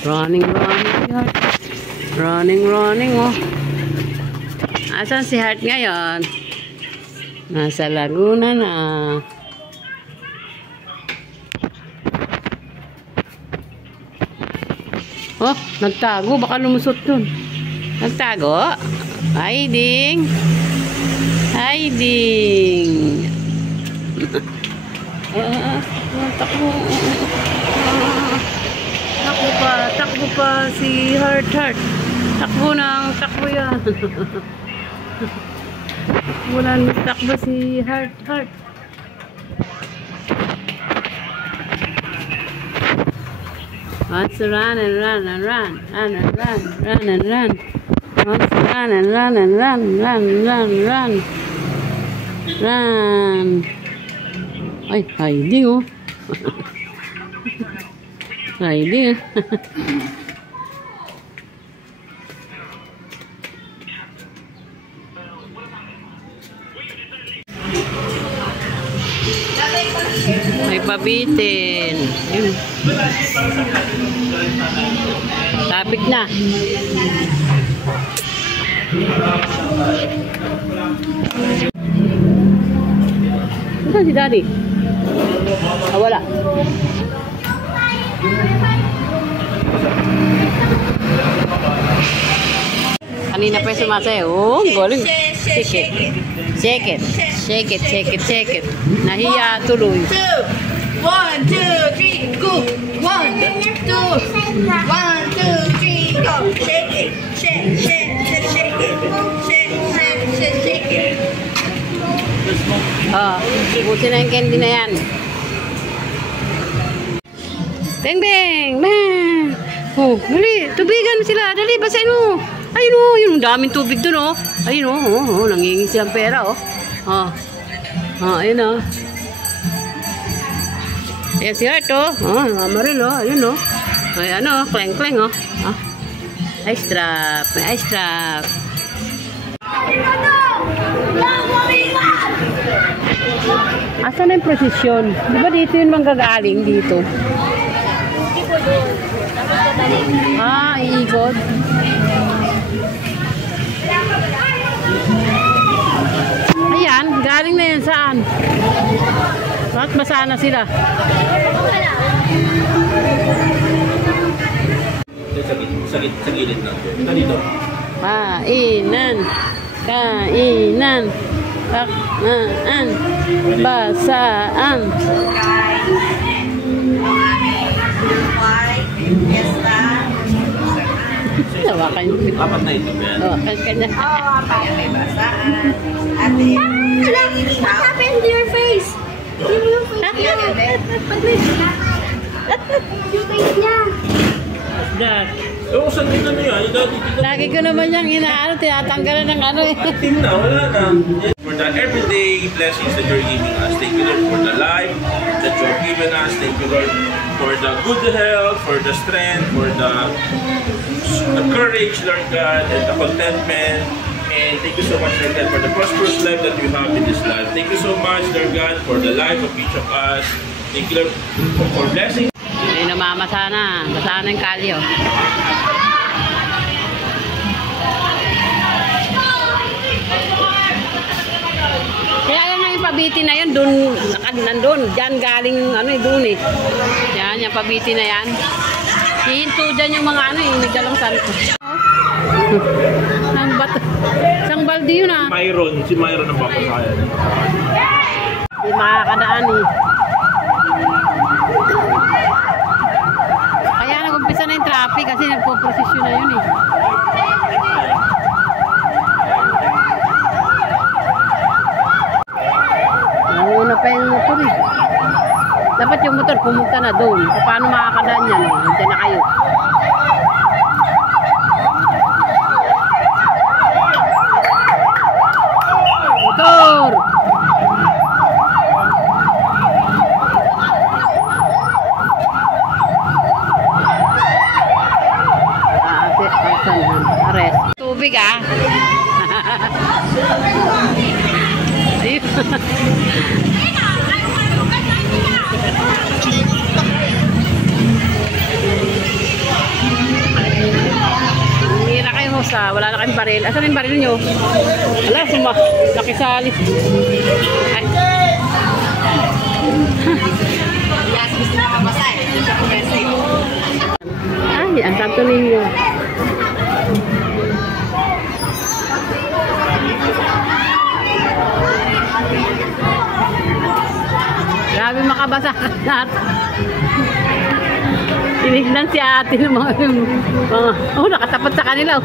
Running, Heart. Running, oh. Asan si Heart ngayon? Nasa Laguna na. Oh, nagtago. Baka lumusot dun. Nagtago? Hiding. Takbo. Takbo pa si Heart. Takbo yan. Takbo si Heart. Wants to run and run. Wants to run and run. Ay, hiding oh. Hiding. May pabitin. Yun. Tapik na. Saan si Daddy? Wala. Kanina pa yung sumasayaw. Oh, galing. Shake it. Nahiya tuloy. 1, 2, 3, go. 1, 2, 1, 2, 3, go. Shake it. Shake it. Oh, buti na yung candy na yan. Bang! Oh, dali, tubigan sila. Dali, basahin mo. Ayun oh, yung daming tubig dun oh. Ayun oh, nangingi silang pera oh. Ayun oh. Ayan si Heart oh. Amaril oh, ayun oh. Ay ano, kleng oh. Ice trap, may ice trap. Asan na yung prosesyon? Di ba dito yung manggagaling dito? Iikot. Ayan, galing na yan saan? Bakit basa na sila? Sa gilid na. Dito. Kainan. Taknaan. Basaan. Hawakan yung pito. Apat na ito. Hawakan ka na. May basaan. What happened to your face? Yung face niya. Yung face niya. Saan dito na yan? Lagi ko naman yung inaano, tinatanggalan ng ano eh. Atin na, wala na. For the everyday blessings that you're giving us. Thank you, Lord, for the life that you have given us. Thank you, Lord, for the good health, for the strength, for the courage, Lord God, and the contentment. And thank you so much, Lord God, for the prosperous life that we have in this life. Thank you so much, Lord God, for the life of each of us. Thank you, Lord, for blessing. Ay, namamasa na. Basa na yung kalyo. Kaya yan yung pabiti na yun, dun, nandun. Diyan galing, dun eh. Yan, yung pabiti na yan. Hihinto dyan yung mga nagdalang santo. Ang bato. Isang baldi yun ah. Si Myron ang papasayan. Hindi makakadaan eh. Kaya nag-umpisa na yung traffic kasi nagpo-prosesyon na yun eh. Nauna pa yung motor eh. Dapat yung motor pumunta na doon. Paano makakadaan yan? Nandiyan na kayo. Motor! Arrest. Tubig ah. Ayun. basa. Wala na kayong baril. Asan yung baril nyo? Wala, nakisali. Ay. Yes, gusto na mabasa eh. Hindi siya kumesa eh. Ay, ang santo ninyo. Grabe makabasa ka natin. Tinignan si ate ng mga nakatapat sa kanila.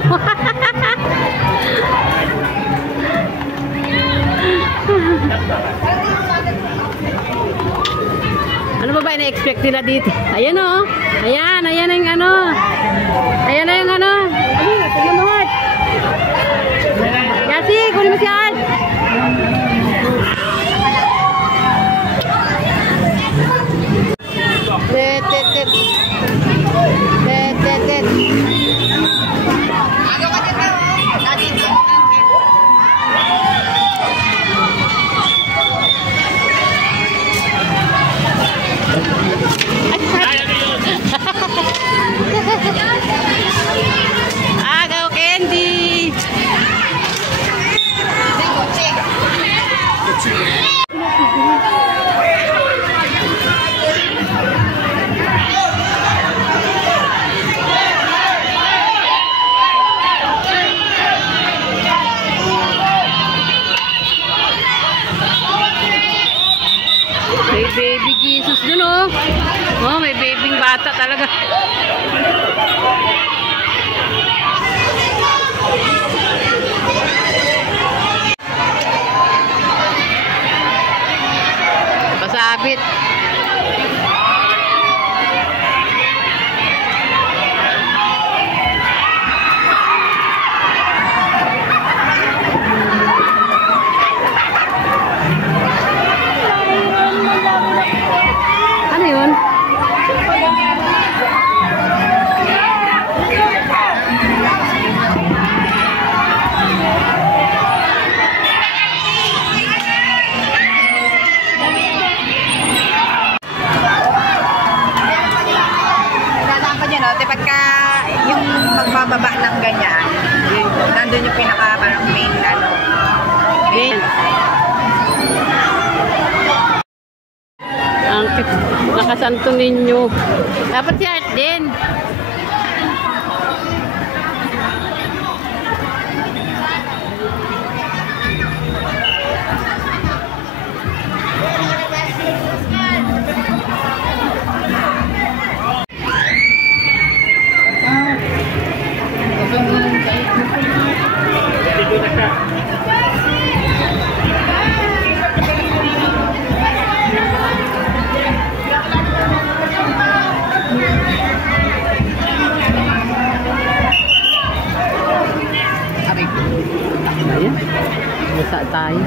Ano ba ba ina-expect nila dito? Ayan o. Ayan na yung ano. Ayan na yung ano. Tingnan mo, Hart. Yasi, kunin mo si Hart. Ano ka dito? Dito. Agaw candy. May baby Jesus dun oh. Oh, may babying bata talaga. Pasabit. Ano yun? Dadaan pa dyan, no? Pagka yung magbababa ng ganyan, nandun yung pinaka parang main ano. Main. Ang nakasanto ninyo. Dapat si Art din. Ayan. Basa tayo.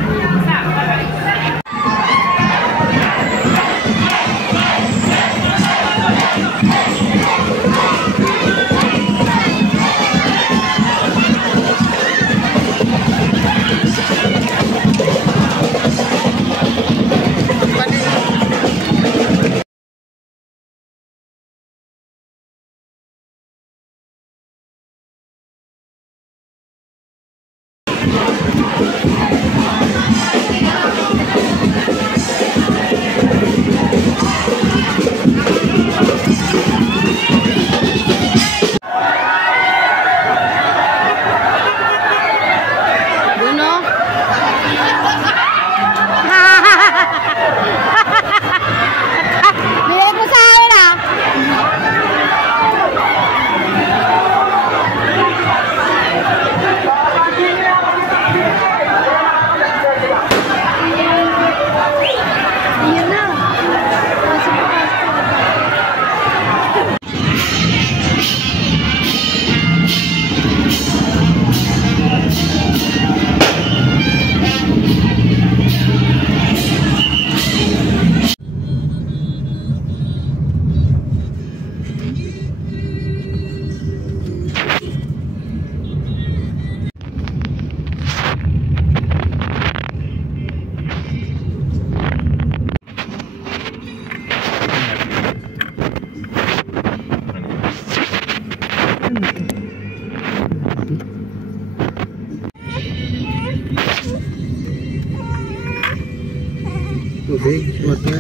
tubig, water.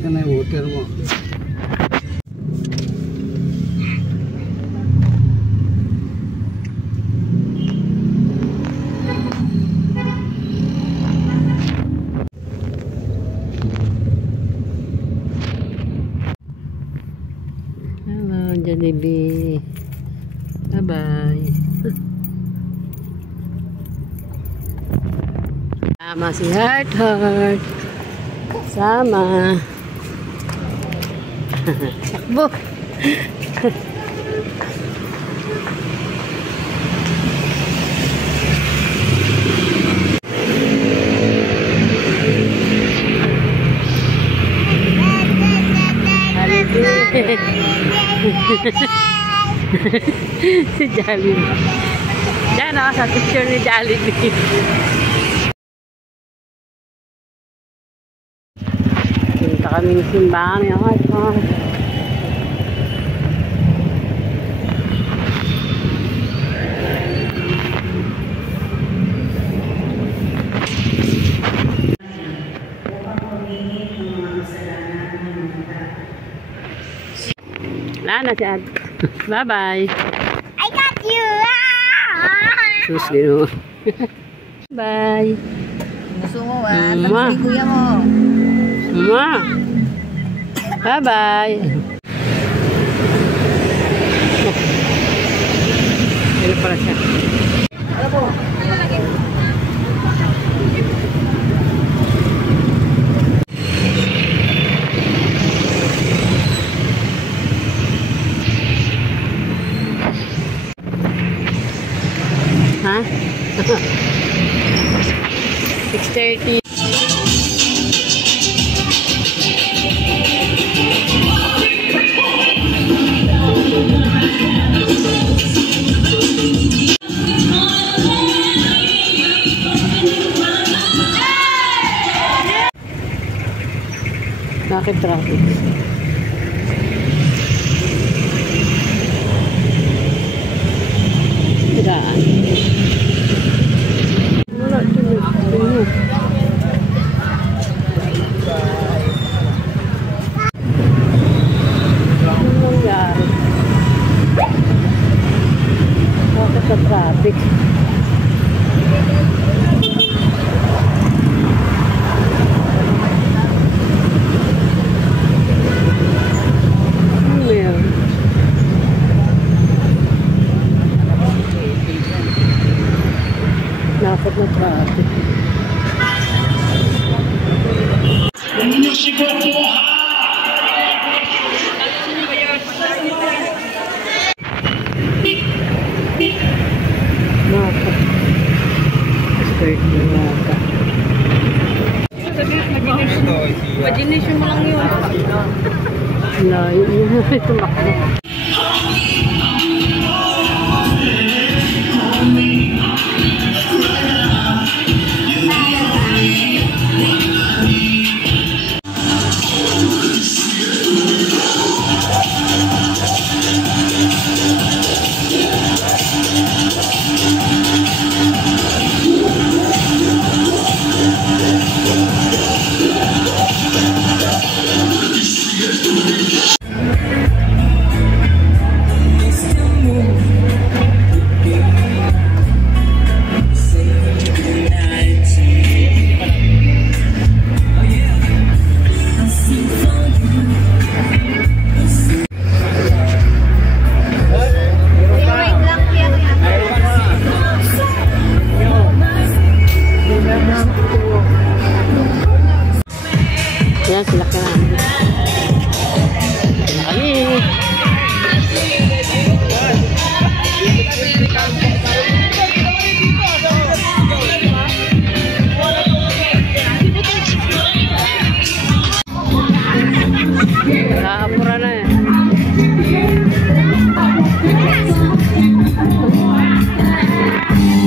Yan ay water mo. Hello, Jollibee. Bye-bye. Sama si Heart Heart. Sama. Takbo. Si Jollibee. Diyan ako sa picture ni Jollibee. Punta kami ng simbahan ni Heart Heart. Lana si Ad. Bye-bye. I got you! Sus, gino. Bye. Gusto mo Ma. Tapos kuya mo. Ma. Bye-bye. Ano pala siya? Ano po? Ha? 6:30. Bakit traffic? Tidaan. Wala tuloy. Ano? Ano nangyari? Bakit sa traffic? Dapat na traffic. Dapat. Skirt na yata. Imagination mo lang yun. Layo niya. Tumakbo. Yan, sila ka namin. Sila kami. Nakapura na eh.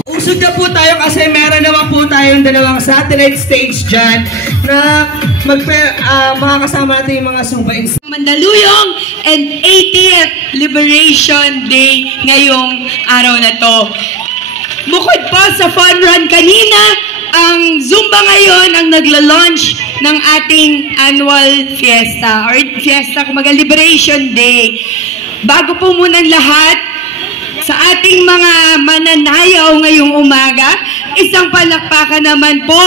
Usog na po tayo kasi meron naman po tayong dalawang satellite stage dyan na makakasama natin yung mga Zumba Mandaluyong and 80th Liberation Day ngayong araw na to. Bukod po sa fun run kanina, ang Zumba ngayon ang nagla-launch ng ating annual fiesta or fiesta, kumaga Liberation Day. Bago po munang lahat, sa ating mga mananayaw ngayong umaga, isang palakpakan naman po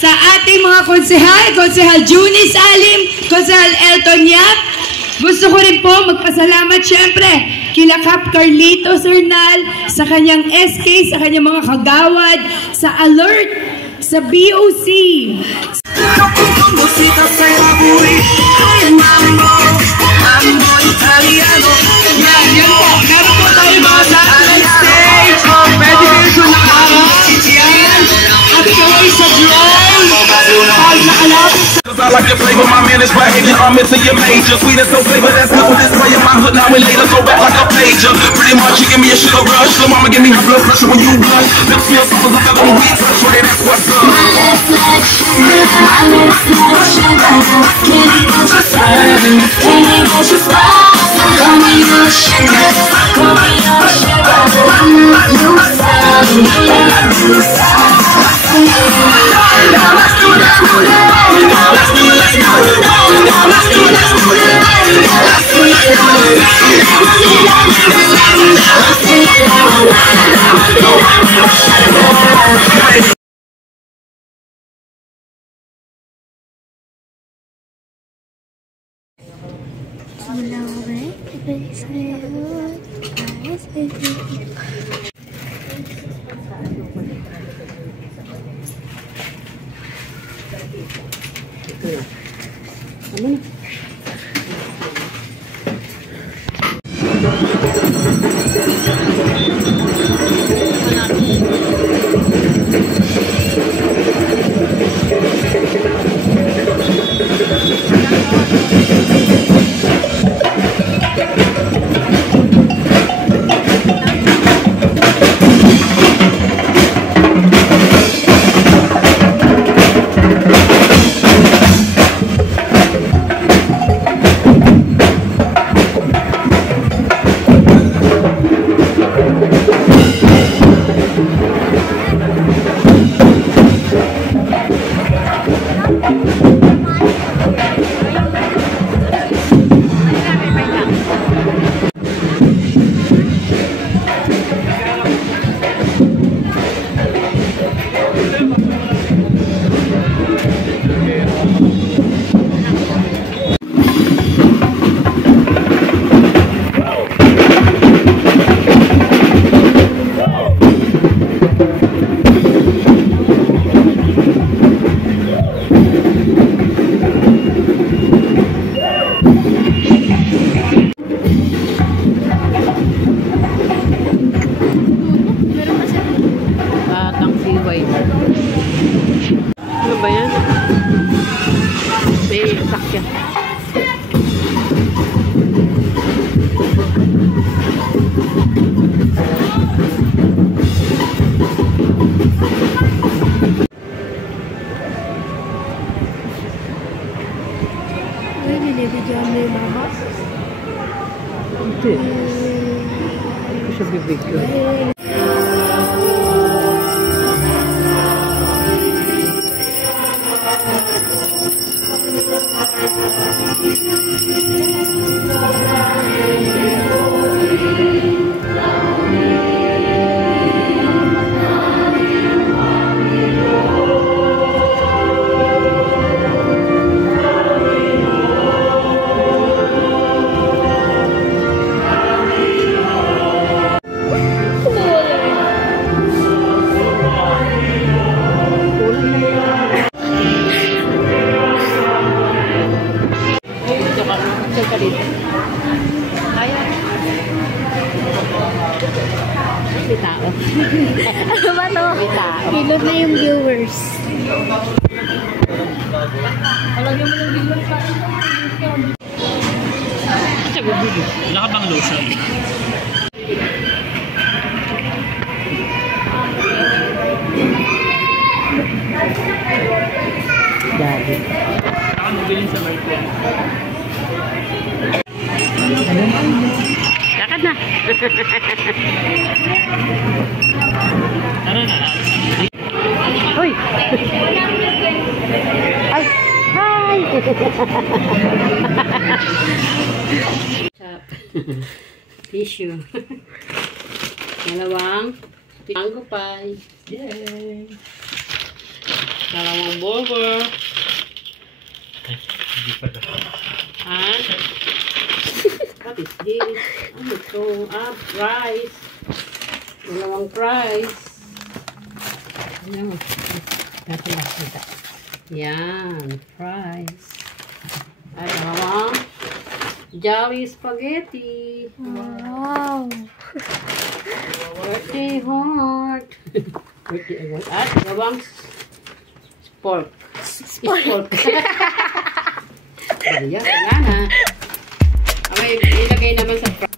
sa ating mga Konsehal Junie Salim, Konsehal Elton Yap. Gusto ko rin po magpasalamat syempre kila Cap Carlito Sernal, sa kanyang SK, sa kanyang mga kagawad, sa Alert, sa BOC. Yan po, meron po tayo mga national stage. Pwede kayo sa nakaharap. Yan. At kaway sa drone. Pag nakalapit sa... I like your flavor, my man is bragging, I'm into your major. Sweet and so flavor, that's good. This way in my hood, now and later, go back like a pager. Pretty much, you give me a sugar rush. Little mama give me high blood pressure when you rush. Lips feel something like a little weed touch, right? That's what's up. My lips like sugar, my lips like sugar. Can't even just burn, can't even just burn. Call me your sugar, call me your sugar. You sound, you sound. Ano ba yan? May sakya. Binibigyan mo yung mama? Hindi. Hindi ko siya bibigyan. May tao. Ano ba to? May tao. Hilot na yung viewers. Palagyan mo ng viewers pa. Wala ka bang lotion? Daddy. Saka mabilin sa market. Lakad na. Tara na. Uy! Ay! Tissue. Dalawang mango pie. Yay! Dalawang burger. And what is this? Ano ito? Fries. Dalawang fries. Ayan. Yan. Fries. At dalawang Jolly spaghetti. Wow. Birthday heart. Birthday heart. At dalawang pork. Pork. Ayan, wala na. Okay, ilagay naman sa